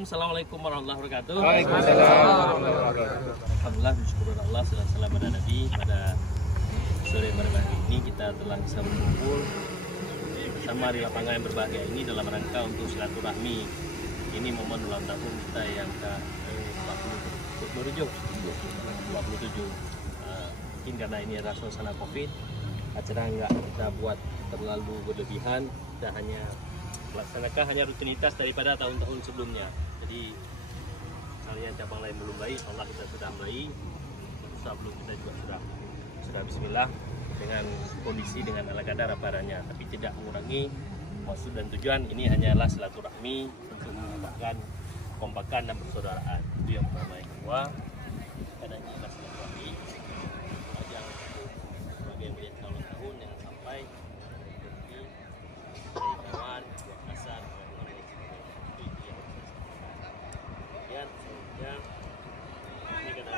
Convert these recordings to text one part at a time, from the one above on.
Assalamualaikum warahmatullahi wabarakatuh. Waalaikumsalam warahmatullahi wabarakatuh. Alhamdulillah, bersyukur Allah salam pada Nabi. Pada sore berbahagia ini kita telah bisa berkumpul bersama di lapangan yang berbahagia ini dalam rangka untuk silaturahmi. Ini momen ulang tahun kita yang ke-27. Mungkin karena ini adalah suasana Covid, acara nggak kita buat terlalu berlebihan. Kita hanya melaksanakan hanya rutinitas daripada tahun-tahun sebelumnya. Jadi kalian cabang lain belum mulai, Allah kita sudah mulai. Sebelum kita juga sudah bismillah dengan kondisi dengan ala kadar apa adanya, tapi tidak mengurangi maksud dan tujuan. Ini hanyalah silaturahmi untuk menambahkan kompakan dan persaudaraan. Itu yang pertama. Yang kedua, kadang kita silaturahmi ajang sebagai melihat ulang tahun yang sampai seperti kawan kasar kemudian selanjutnya ini kita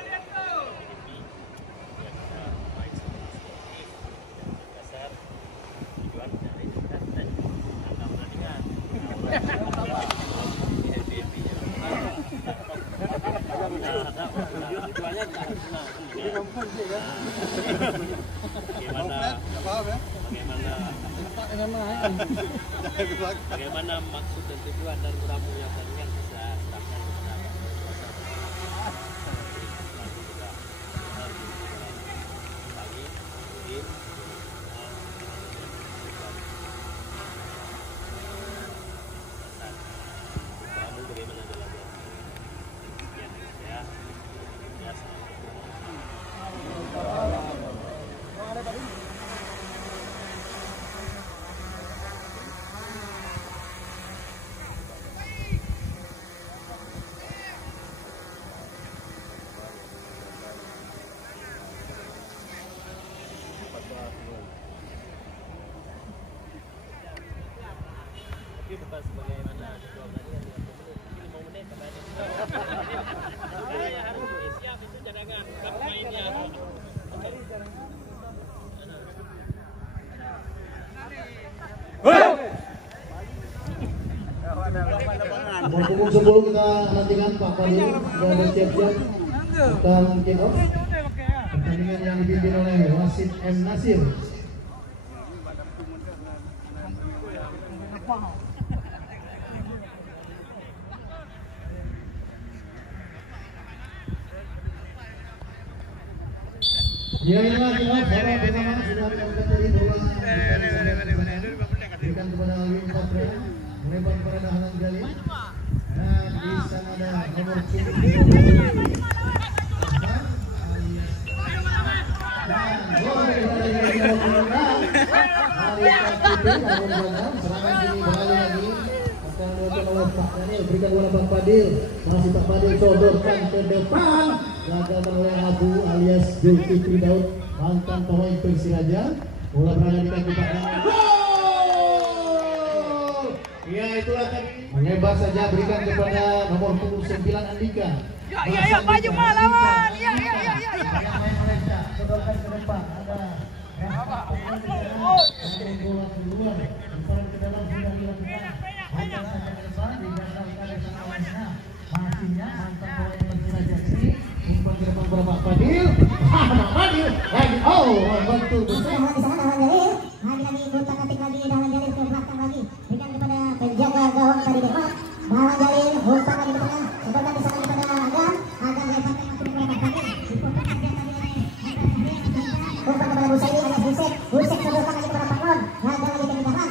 baik sportif kasar tujuan dari kita dan angka pertandingan bagaimana maksud dan tujuan dan muramu yang tadinya bisa sampai kepada pagi mungkin kamu bagaimana dalam ya bukan sebagaimana ketua pengadilan 5 menit katanya. Harus siap itu cadangan bukan mainnya. Pukul 10 kita nantikan Pak Fadil sudah siap-siap akan kick off pertandingan yang dipimpin oleh wasit M. Nasir. Ya inilah kita bola pertama sudah dilakukan dari bola berikan kepada Alwin Patra melebar kepada Dahlan Jalil dan di sana ada nomor 7 dan bola serangan sini beralih lagi akan dilakukan oleh Pak Daniel, berikan bola Pak Fadil, masih Pak Fadil sodorkan ke depan, gagal oleh Abu alias Zulkifli Daud, mantan pemain Persiraja. Bola berada di kaki Pak Daniel. Ya itulah tadi menyebar saja, berikan kepada nomor punggung 9 Andika. Ya maju lawan. Ya. Yang main Malaysia sodorkan ke depan, ada bola keluar, umpan ke dalam sudah dilakukan. Umpan saja ke depan, digagalkan oleh sang lawannya. Masihnya mantan pemain Persiraja sini, umpan ke depan kepada Pak Fadil. Pak Fadil lagi, betul besar. Lagi gonta katik lagi Dahlan Jalil ke belakang lagi, berikan kepada penjaga gawang tadi Demak. Dahlan Jalil umpan lagi di tengah, sodorkan di sana kepada Agam lemparkan masuk kepada Pak Fadil. Umpan kepada Busairi alias Busek sodorkan lagi kepada Pak Non, gagal lagi ke Dahlan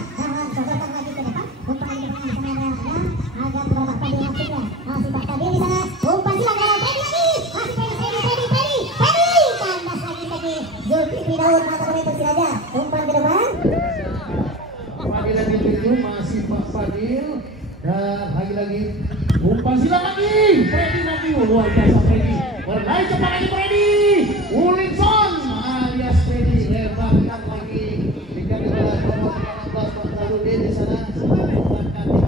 sodorkan lagi ke depan, umpan lagi di tengah di sana ada Agam kepada Pak Fadil masuknya, masih Pak Fadil di sana, umpan silang ke Freddy lagi, masih Freddy kandas lagi tadi Zulkifli Daud mantan pemain Persiraja, umpan ke depan. Panggilan itu masih Pak Fadil dan lagi umpan silang lagi Freddy lagi, luar biasa Freddy, bermain cepat lagi Freddy, Ulinson alias Freddy lebarkan lagi, berikan kepada nomor 16 Pak Tarudin di sana,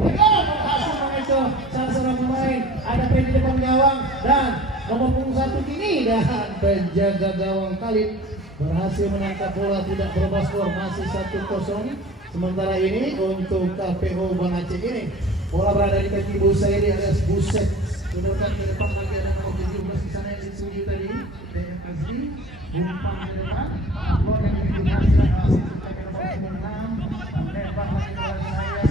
berhasil mengecoh salah seorang pemain, ada Freddy depan gawang dan nomor punggung 1 kini dan penjaga gawang Khalid berhasil menangkap bola, tidak berubah skor, masih 1-0. Sementara ini untuk KPO Bang Aceh ini Bola berada di kaki Busairi alias Buset. Sodorkan ke depan lagi ada nomor 17 di sana yang dituju tadi. DM Azri. Umpan ke depan. Bola yang dituju masih nomor 6. Lempar lagi bola saya.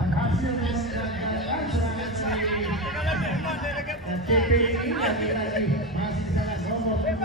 Berhasil mengagalkan serangan dari CP ini lagi masih di sana nomor 6.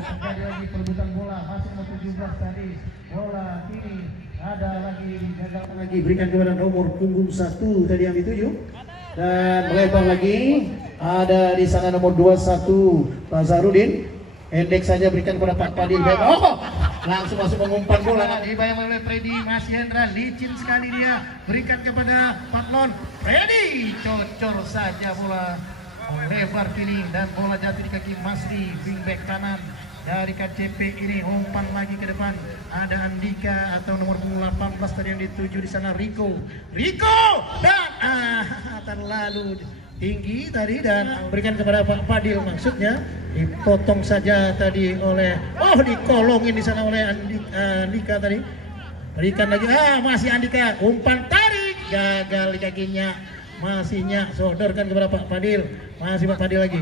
Terjadi lagi perebutan bola, masih nomor 17 tadi. Bola kini ada lagi digagalkan lagi, berikan kepada nomor punggung 1 tadi yang dituju. Dan melebar lagi, ada di sana nomor 21 Nazarudin. Endek saja berikan kepada Pak Padil. Oh, langsung masuk mengumpan bola. Dibayang oleh Freddy, masih Hendra, licin sekali dia. Berikan kepada Patlon. Freddy, cocor saja bola. Lebar kini dan bola jatuh di kaki Masri, wingback kanan dari KCP ini. Umpan lagi ke depan, ada Andika atau nomor 18 tadi yang dituju di sana Rico dan terlalu tinggi tadi dan berikan kepada Pak Padil, maksudnya dipotong saja tadi oleh dikolongin di sana oleh Andika tadi. Berikan lagi, masih Andika, umpan tarik gagal di kakinya. Masih Nyak, sodorkan kepada Pak Padil. Masih Pak Padil lagi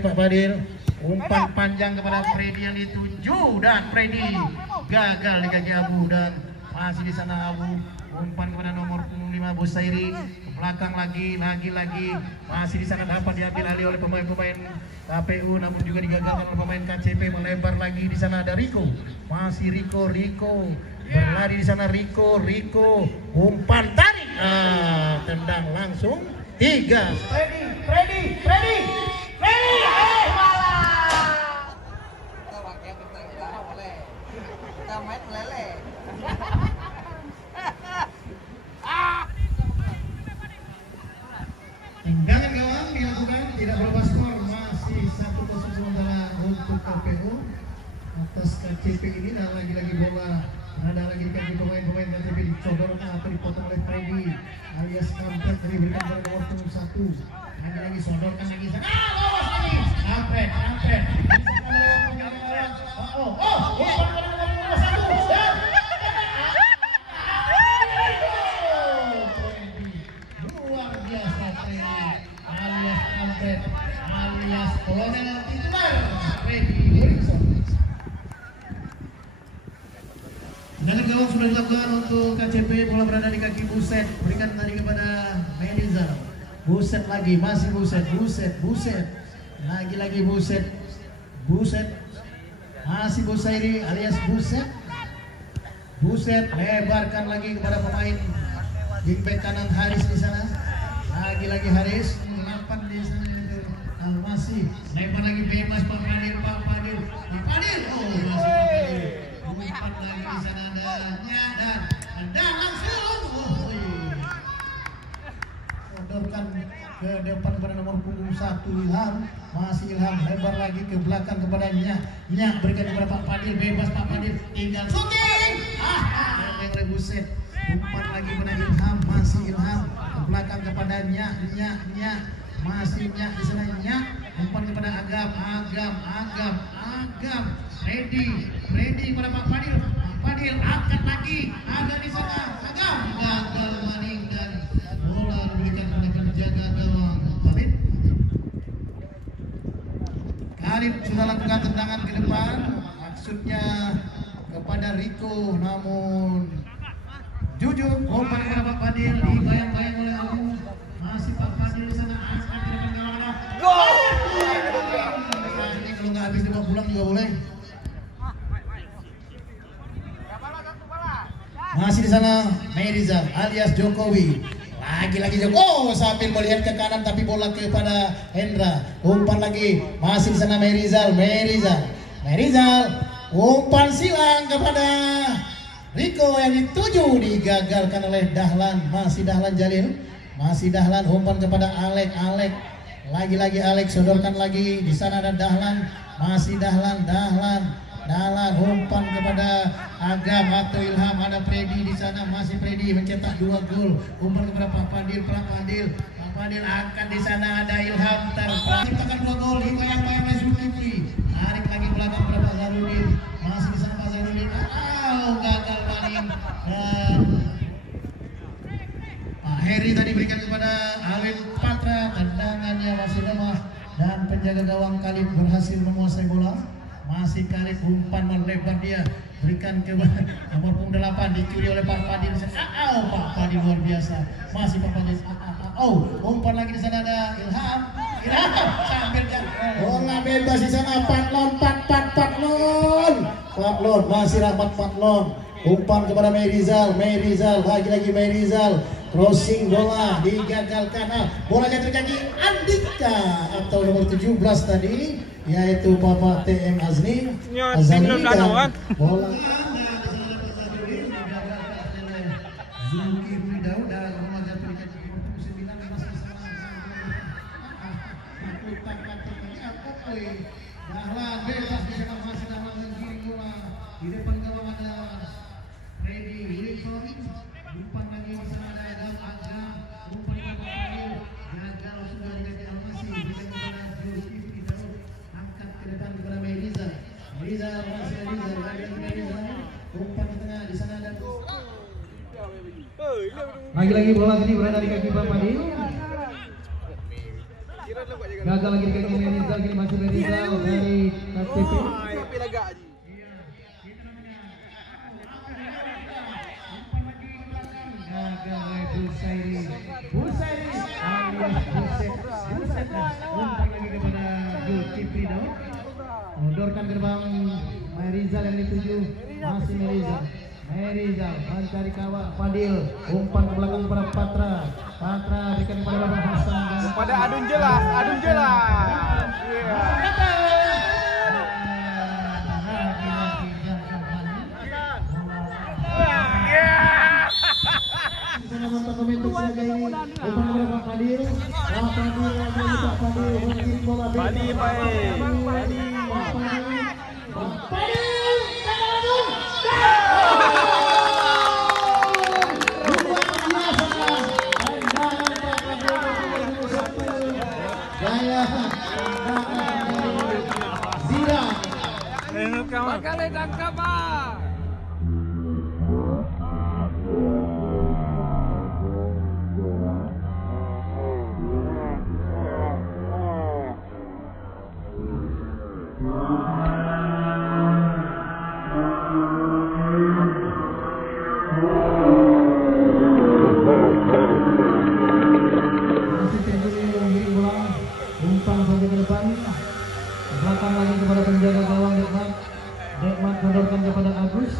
Pak Padil. Umpan panjang kepada Freddy yang dituju dan Freddy gagal di kaki Abu dan masih di sana Abu. Umpan kepada nomor 5 Busairi, ke belakang lagi masih di sana, dapat diambil alih oleh pemain-pemain KPU namun juga digagalkan oleh pemain KCP. Melebar lagi di sana ada Rico. Masih Rico berlari di sana Rico, umpan tarik, tendang langsung 3. Freddy, Kita main lele. Tendangan gawang dilakukan, tidak berubah skor, masih 1-0 sementara untuk KPU atas KCP ini. Dan lagi-lagi bola ada lagi di kaki pemain-pemain KCP, dicodorkan atau dipotong oleh Freddy alias kampret, tadi berikan kepada nomor 1. Lagi sodorkan lagi, lolos lagi, kampret. Luar biasa Freddy alias kampret alias kolonel tituler Freddy Wilson. Tendangan gawang sudah dilakukan untuk KCP, bola berada di kaki Buset, berikan tadi kepada Meniza. Buset lagi, masih Buset. Lagi Buset. Masih Busairi alias Buset. Lebarkan lagi kepada pemain wingback kanan Haris di sana. Lagi Haris. 8 di sana. Masih lebar lagi bebas Pak Padil. Oh, masih Pak Padil. Umpan lagi di sana ada langsung. Sodorkan ke depan kepada nomor punggung 1 Ilham. Masih Ilham, lebar lagi ke belakang kepada Nyak, berikan kepada Pak Padil, bebas Pak Padil, tinggal syuting. Yang oleh Buset. Umpan lagi kepada Ilham, masih Ilham ke belakang kepada Nyak, masih Nyak di sana Nyak. Umpan kepada Agam. Freddy kepada Pak Padil. Padil angkat lagi, agak di sana. Agam gagal meninggal. Bola diberikan oleh penjaga gawang Karib sudah lakukan tendangan ke depan, maksudnya kepada Rico, namun jujur umpan kepada Pak Padil, dibayang-bayang oleh Abu. Masih Pak Padil di sana, angkat ke depan gawang. Gol! Ini kalau nggak habis dibawa pulang juga boleh. Masih di di sana Merizal alias Jokowi. Lagi-lagi Jokowi sambil melihat ke kanan tapi bola kepada Hendra. Umpan lagi masih di sana Merizal. Umpan silang kepada Riko yang dituju digagalkan oleh Dahlan. Masih Dahlan Jalil. Masih Dahlan umpan kepada Alek. Lagi-lagi Alek sodorkan lagi di sana ada Dahlan. Masih Dahlan umpan kepada Agam atau Ilham, ada Freddy di sana, masih Freddy mencetak 2 gol. Umpan kepada Pak Fadil angkat di sana ada Ilham menciptakan 2 gol. Hikayat oleh Zulkifli. Tarik lagi belakang kepada Pak Zarudin. Masih di sana Pak Zarudin. Gagal paling. Pak Heri tadi berikan kepada Alin Patra, tendangannya masih lemah dan penjaga gawang Khalid berhasil menguasai bola. Masih Khalid umpan melebar dia berikan ke nomor punggung 8 dicuri oleh Pak Fadil. Pak Fadil luar biasa. Masih Pak Fadil. Umpan lagi di sana ada Ilham sambil bola bebas di sana. Patlon masih Rahmat Patlon. Umpan kepada Merizal. Lagi-lagi Merizal. Crossing bola digagalkan. Bolanya terjadi Andika atau nomor 17 tadi, yaitu Bapak TM Azni. Bola Dahlan bebas di sana, masih Dahlan menggiring bola di depan gawang ada Freddy Wilson. Umpan lagi di sana ada Agam. Umpan Fadil gagal sudah digagal masih berikan kepada Zulkifli Daud. Angkat ke depan kepada Merizal. Umpan ke tengah di sana ada lagi bola ini berada di kaki Pak Fadil. Gagal lagi di kaki Merizal, kini masih Merizal dari KTP. Busairi alias Buset. Umpan lagi kepada Zulkifli Daud. Mundurkan gerbang Merizal yang dituju. Masih Merizal mencari kawan Fadil. Umpan ke belakang kepada Patra berikan kepada Bapak Hasan. Pada Adun jelas. Bakal tangkap Pak. Umpan saja ke depan, belakang lagi kepada penjaga gawang Dekmat mendorongkan kepada Agus,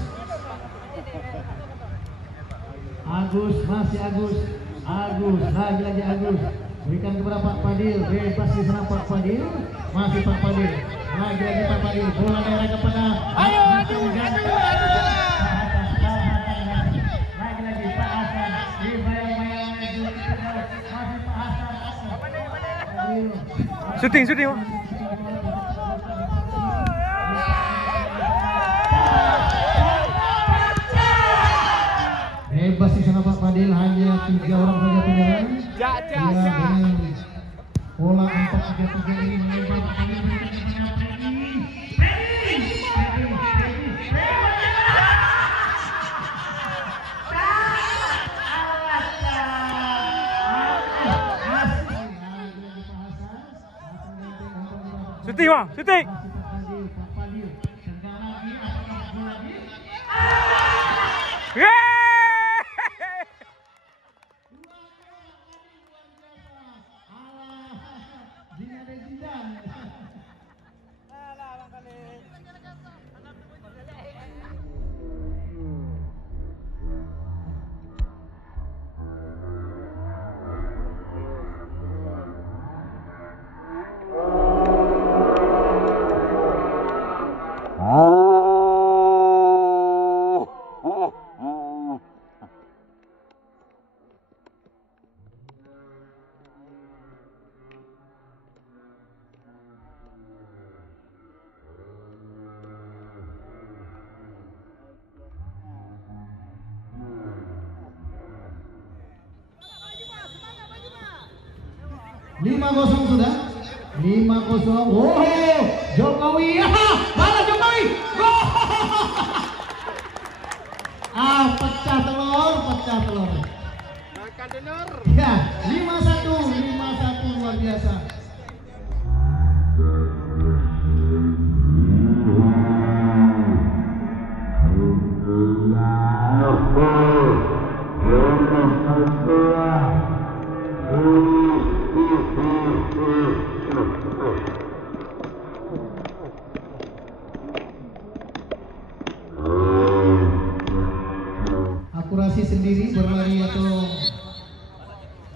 masih Agus, lagi Agus, berikan kepada Pak Fadil, bebas di sana Pak Fadil, masih Pak Fadil, lagi Pak Fadil, bola daerah kepada Ayo, lagi Pak Hasan, dibayang-bayang masih Pak Hasan, Syuting. bebas di sana Pak Fadil, hanya 3 orang saja penyerang. Dengan bola 4-3-3 ini melebar. Syuting. 5-0 sudah. 5-0. Oh, Jokowi. Balas Jokowi. Gol. Pecah telur. Ya, 5-1 luar biasa. Akurasi sendiri berlari atau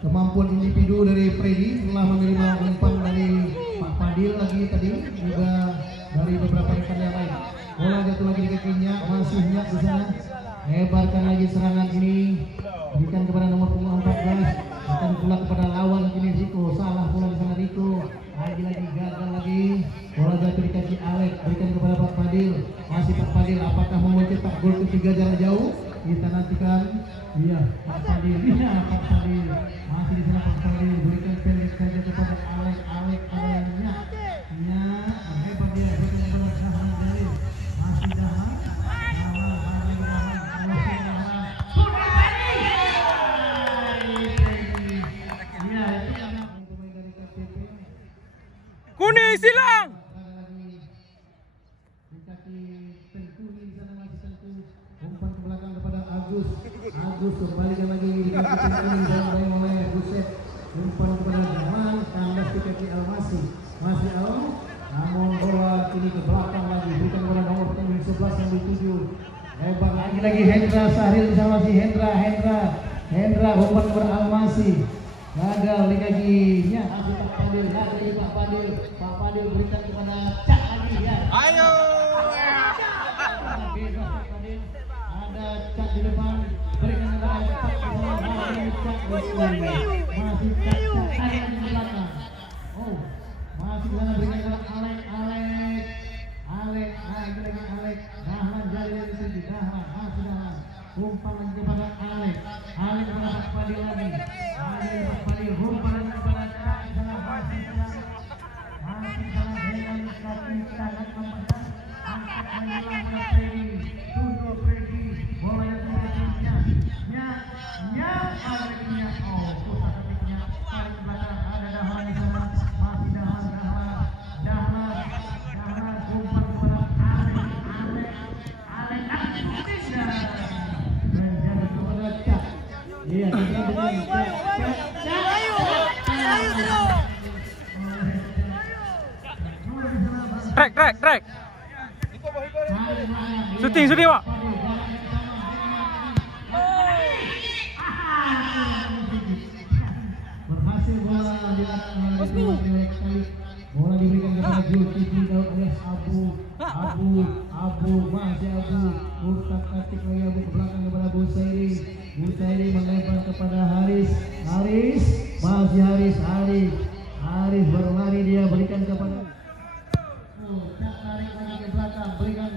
kemampuan individu dari Freddy setelah menerima umpan dari Pak Fadil lagi tadi, juga dari beberapa rekan yang lain. Bola jatuh lagi di kakinya, masih Nyak di sana. Lebarkan lagi serangan ini, berikan kepada nomor punggung 14, akan pula kepada lawan ini Riko. Salah bola di sana Riko. Lagi gagal lagi. Bola jatuh di kaki Alek, berikan kepada Pak Fadil. Masih Pak Fadil, apakah mau mencetak gol ketiga jarak jauh? Kita nantikan. Iya, Pak Fadil. Masih di sana Pak Fadil, berikan pendek saja kepada Alek padanya. Hebat dia, berikan kepada Dahlan Jalil. Masih Dahlan. Kuning silang. Umpan ke belakang kepada Agus kembalikan lagi di kaki kuning dan oleh Buset. Umpan kepada Dahlan, kandas di kaki Almasi. Masih Al, namun bola kini ke belakang lagi, berikan kepada nomor punggung 11 yang dituju. Hebat lagi Hendra Sahril sama si Hendra umpan kepada Almasi. Gagal di kakinya. Masih Pak Fadil, Pak Fadil berikan kepada Cak lagi ya. Ayo. Ada Cak di depan, berikan kepada Cak di sana. Masih Cak di belakang. Oh, masih sana berikan kepada Alek. Dahlan Jalil dituju. Dahlan. Umpan lagi kepada Alek kepada Pak Fadil lagi. Pak Fadil umpan lagi kepada Cak di sana. Masih sana dengan kaki sangat memberat. Angkat lagi kepada Freddy. Tunggu Freddy. Bola yang tidak Aleknya. Oh, pusat ketiknya. Paling belakang ada Dahlan di sana. Masih Dahlan. Umpan kepada Alek. Menjadi kepada Cak. Iya, dengan Cak. Trek. Syuting Pak. Berhasil bola bola diberikan kepada Zulkifli Daud alias Abu masih Abu Ustaz Katik lagi Abu ke belakang kepada Busairi melebar kepada Haris masih Haris berlari dia berikan kepada Cak tarik lagi ke belakang berikan